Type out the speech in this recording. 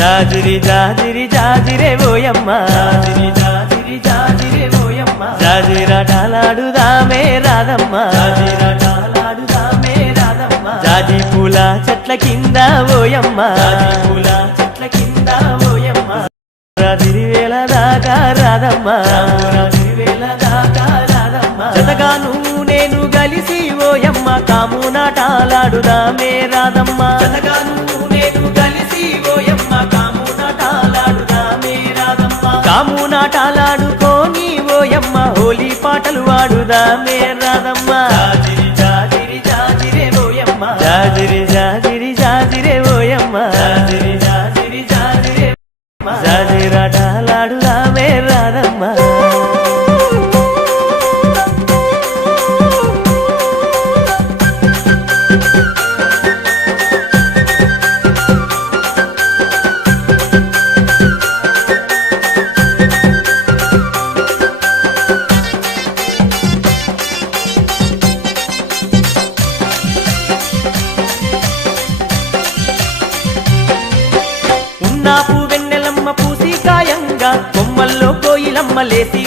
జాజిరి జాజిరి జాజిరే ఓయమ్మ జాజిరి జాజిరి జాజిరే ఓయమ్మ జాజిరాటలాడుదామే రాధమ్మ జాజిరాటలాడుదామే రాధమ్మ జాజి పూల చెట్ల కింద ఓయమ్మ జాజి పూల చెట్ల కింద ఓయమ్మ రాత్రి వేళ దాకా రాధమ్మ రాత్రి వేళ దాకా రాధమ్మ జతగాను నేను గలిసి ఓయమ్మ కామునాటాలాడుదామే రాధమ్మ జతగాను నేను గలిసి ఓయమ్మ కామునాటాలాడుదామే రాధమ్మ కామునాటాలాడుకోని ఓయమ్మ హోలీ పాటలు వాడుదామే రాధమ్మ జాజిరి జాజిరి జాజిరే ఓయమ్మ జాజిరి జాజిరి జాజిరే ఓయమ్మ జాజిరి జాజిరి జాజిరే జాజిరాటలాడుదామే రాధమ్మ ఉన్నాపు వెన్నెలమ్మ పూసి కాయంగా కొమ్మల్లో కోయిలమ్మ లేసి